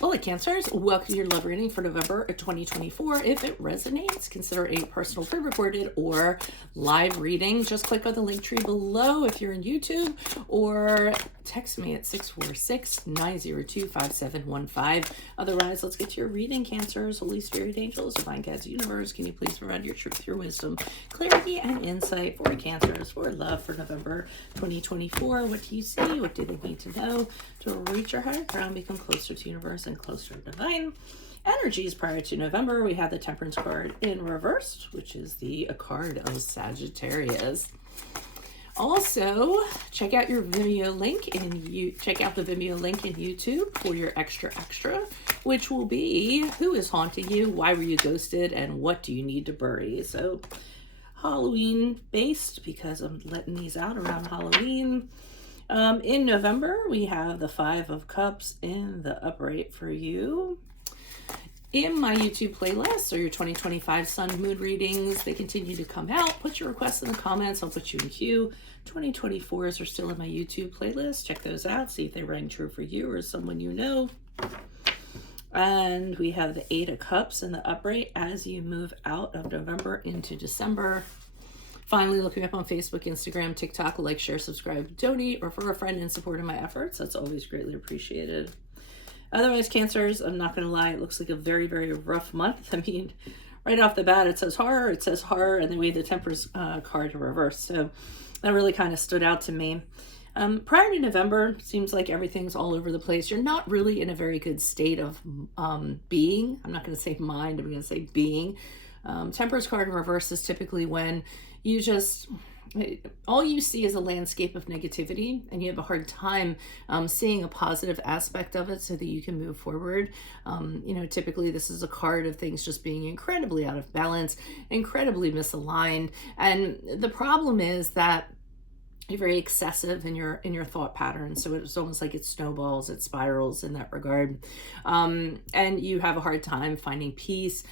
Hola Cancers, welcome to your love reading for November 2024. If it resonates, consider a personal pre-recorded or live reading. Just click on the link tree below if you're in YouTube, or text me at 646-902-5715. Otherwise, let's get to your reading, Cancers. Holy Spirit, Angels, Divine Guides, Universe, can you please provide your truth, your wisdom, clarity, and insight for Cancers, for love for November 2024? What do you see? What do they need to know to reach your higher ground, become closer to Universe and closer to Divine energies? Prior to November, we have the Temperance card in reversed, which is the card of Sagittarius. Also, check out your Vimeo link in YouTube for your extra, which will be who is haunting you, why were you ghosted, and what do you need to bury. So Halloween based, because I'm letting these out around Halloween. In November, we have the Five of Cups in the upright for you. In my YouTube playlist are your 2025 Sun Moon readings. They continue to come out. Put your requests in the comments. I'll put you in queue. 2024s are still in my YouTube playlist. Check those out. See if they rang true for you or someone you know. And we have the Eight of Cups in the upright as you move out of November into December. Finally, look me up on Facebook, Instagram, TikTok. Like, share, subscribe, donate, refer a friend in support of my efforts. That's always greatly appreciated. Otherwise, Cancers, I'm not going to lie, it looks like a very, very rough month. I mean, right off the bat, it says horror, and then we have the Temperance card to reverse. So that really kind of stood out to me. Prior to November, seems like everything's all over the place. You're not really in a very good state of being. I'm not going to say mind, I'm going to say being. Temperance card in reverse is typically when you just... all you see is a landscape of negativity, and you have a hard time seeing a positive aspect of it so that you can move forward. Typically this is a card of things just being incredibly out of balance, incredibly misaligned. And the problem is that you're very excessive in your thought pattern, so it's almost like it snowballs, it spirals in that regard, and you have a hard time finding peace,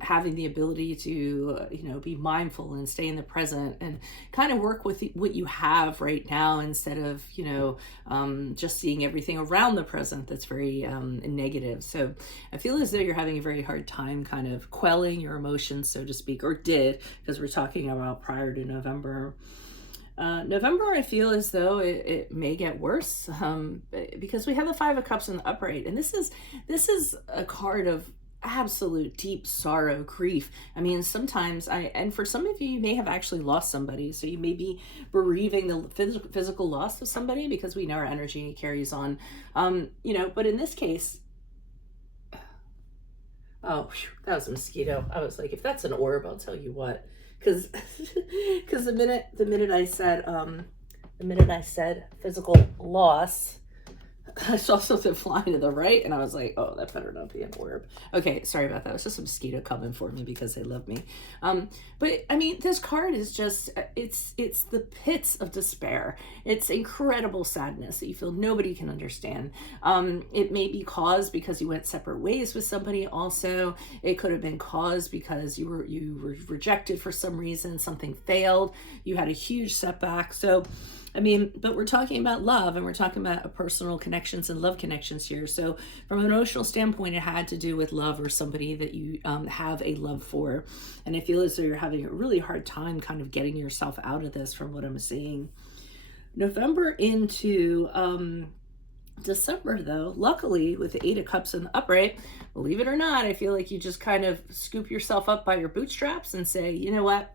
having the ability to be mindful and stay in the present and kind of work with what you have right now, instead of just seeing everything around the present that's very negative. So I feel as though you're having a very hard time kind of quelling your emotions, so to speak, or did, because we're talking about prior to November. November, I feel as though it may get worse, because we have the Five of Cups in the upright, and this is a card of absolute deep sorrow, grief. I mean, sometimes and for some of you, you may have actually lost somebody, so you may be bereaving the physical loss of somebody, because we know our energy carries on, but in this case, oh, that was a mosquito. I was like, if that's an orb, I'll tell you what. Because the minute I said physical loss, I saw something flying to the right, and I was like, oh, that better not be an orb. Okay, sorry about that. It's just a mosquito coming for me because they love me. But I mean, this card is just, it's the pits of despair. It's incredible sadness that you feel nobody can understand. It may be caused because you went separate ways with somebody. Also, it could have been caused because you were rejected for some reason, something failed, you had a huge setback. So I mean, but we're talking about love, and we're talking about personal connections and love connections here. So from an emotional standpoint, it had to do with love or somebody that you have a love for. And I feel as though you're having a really hard time kind of getting yourself out of this, from what I'm seeing. November into December, though, luckily with the Eight of Cups in the upright, believe it or not, I feel like you just kind of scoop yourself up by your bootstraps and say, you know what?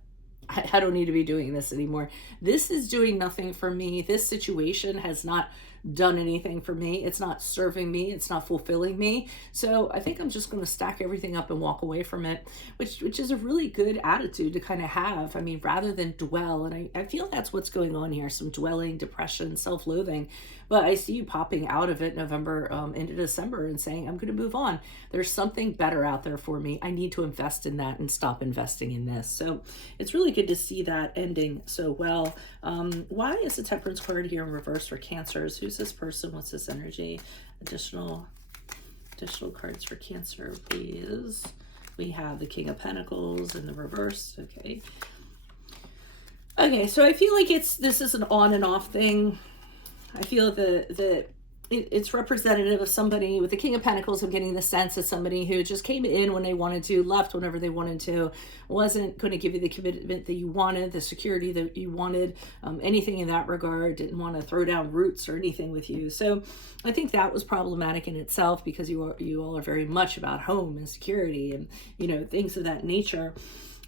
I don't need to be doing this anymore. This is doing nothing for me. This situation has not done anything for me. It's not serving me. It's not fulfilling me. So I think I'm just going to stack everything up and walk away from it, which is a really good attitude to kind of have. I mean, rather than dwell. And I feel that's what's going on here. Some dwelling, depression, self-loathing. But I see you popping out of it November into December and saying, I'm going to move on. There's something better out there for me. I need to invest in that and stop investing in this. So it's really good to see that ending so well. Why is the Temperance card here in reverse for Cancers? Who's this person? What's this energy? Additional cards for Cancer, please. We have the King of Pentacles in the reverse. Okay, so I feel like this is an on and off thing. I feel that it's representative of somebody with the King of Pentacles. I'm getting the sense of somebody who just came in when they wanted to, left whenever they wanted to, wasn't going to give you the commitment that you wanted, the security that you wanted, anything in that regard, didn't want to throw down roots or anything with you. So I think that was problematic in itself, because you all are very much about home and security and, you know, things of that nature.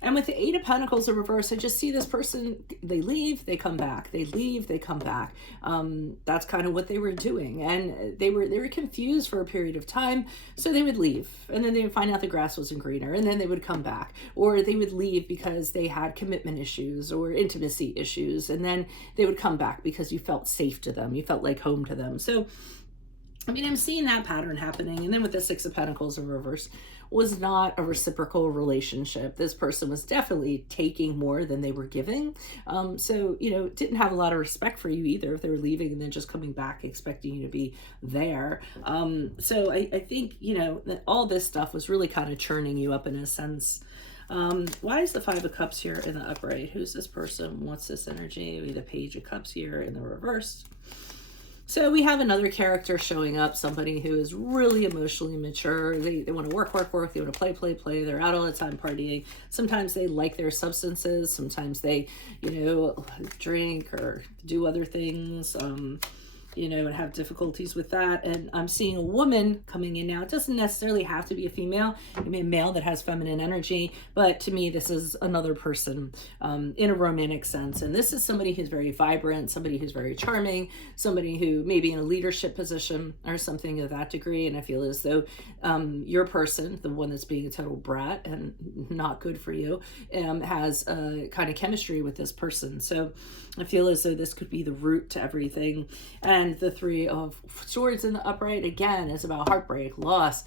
And with the Eight of Pentacles in reverse, I just see this person, they leave, they come back. They leave, they come back. That's kind of what they were doing. And they were confused for a period of time. So they would leave, and then they would find out the grass wasn't greener, and then they would come back. Or they would leave because they had commitment issues or intimacy issues. And then they would come back because you felt safe to them. You felt like home to them. So, I mean, I'm seeing that pattern happening. And then with the Six of Pentacles in reverse, was not a reciprocal relationship. This person was definitely taking more than they were giving. So, you know, didn't have a lot of respect for you either if they were leaving and then just coming back expecting you to be there. So I think, you know, that all this stuff was really kind of churning you up in a sense. Why is the Five of Cups here in the upright? Who's this person? What's this energy? We have the Page of Cups here in the reverse. So we have another character showing up, somebody who is really emotionally mature. They want to work. They want to play. They're out all the time partying. Sometimes they like their substances. Sometimes they, you know, drink or do other things. You know, and have difficulties with that. And I'm seeing a woman coming in now. It doesn't necessarily have to be a female. It may be a male that has feminine energy, but to me, this is another person in a romantic sense. And this is somebody who's very vibrant, somebody who's very charming, somebody who may be in a leadership position or something of that degree. And I feel as though your person, the one that's being a total brat and not good for you, has a kind of chemistry with this person. So I feel as though this could be the root to everything. And the Three of Swords in the upright, again, is about heartbreak, loss,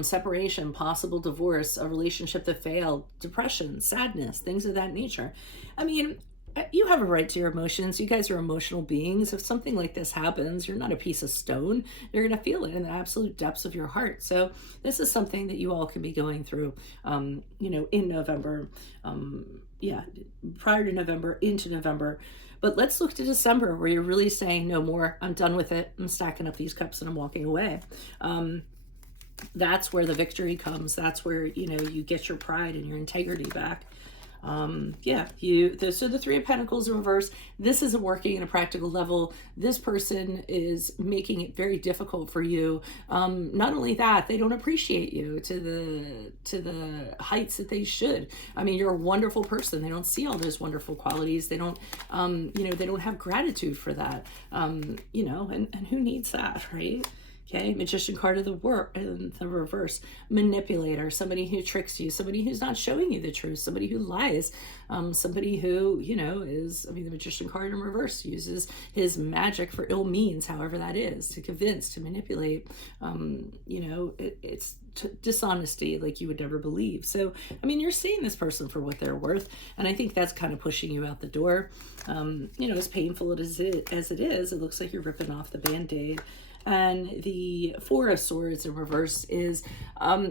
separation, possible divorce, a relationship that failed, depression, sadness, things of that nature. I mean, you have a right to your emotions. You guys are emotional beings. If something like this happens, you're not a piece of stone. You're going to feel it in the absolute depths of your heart. So this is something that you all can be going through, you know, in November. Prior to November, into November. But let's look to December, where you're really saying, no more, I'm done with it. I'm stacking up these cups and I'm walking away. That's where the victory comes. That's where, you know, you get your pride and your integrity back. So the Three of Pentacles in reverse, this isn't working at a practical level. This person is making it very difficult for you. Not only that, they don't appreciate you to the heights that they should. I mean, you're a wonderful person. They don't see all those wonderful qualities. They don't, you know, they don't have gratitude for that. You know, and who needs that, right? Okay, Magician card of the in the reverse. Manipulator, somebody who tricks you, somebody who's not showing you the truth, somebody who lies, somebody who, you know, is, I mean, the Magician card in reverse uses his magic for ill means, however that is, to convince, to manipulate. You know, it's dishonesty like you would never believe. So, I mean, you're seeing this person for what they're worth, and I think that's kind of pushing you out the door. You know, as painful as it is, it looks like you're ripping off the Band-Aid. And the Four of Swords in reverse is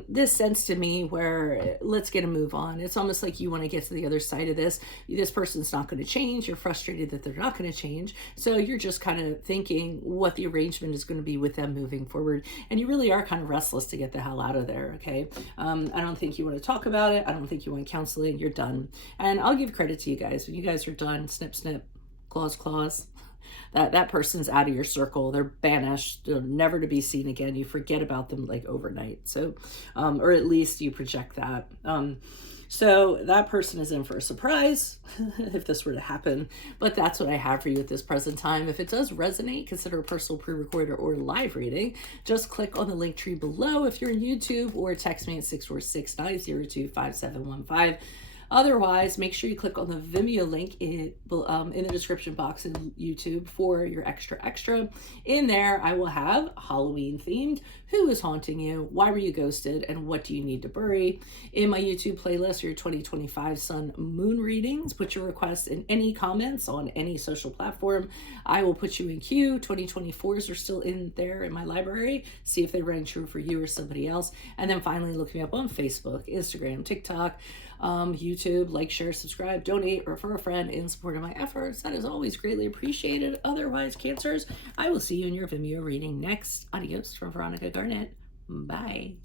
this sense to me where let's get a move on. It's almost like you want to get to the other side of this. This person's not going to change. You're frustrated that they're not going to change. So you're just kind of thinking what the arrangement is going to be with them moving forward. And you really are kind of restless to get the hell out of there, okay? I don't think you want to talk about it. I don't think you want counseling. You're done. And I'll give credit to you guys. When you guys are done, snip, snip, claws, claws. That person's out of your circle. They're banished. They're never to be seen again. You forget about them like overnight. So, or at least you project that. So that person is in for a surprise if this were to happen. But that's what I have for you at this present time. If it does resonate, consider a personal pre-recorder or live reading. Just click on the link tree below if you're in YouTube, or text me at 646-902-5715. Otherwise, make sure you click on the Vimeo link in the description box in YouTube for your extra. In there, I will have Halloween themed, who is haunting you, why were you ghosted, and what do you need to bury. In my YouTube playlist, your 2025 Sun Moon readings. Put your requests in any comments on any social platform. I will put you in queue. 2024s are still in there in my library. See if they rang true for you or somebody else. And then finally, look me up on Facebook, Instagram, TikTok, YouTube, like, share, subscribe, donate, refer a friend in support of my efforts. That is always greatly appreciated. Otherwise, Cancers, I will see you in your Vimeo reading next. Adios from Veronica Garnett. Bye.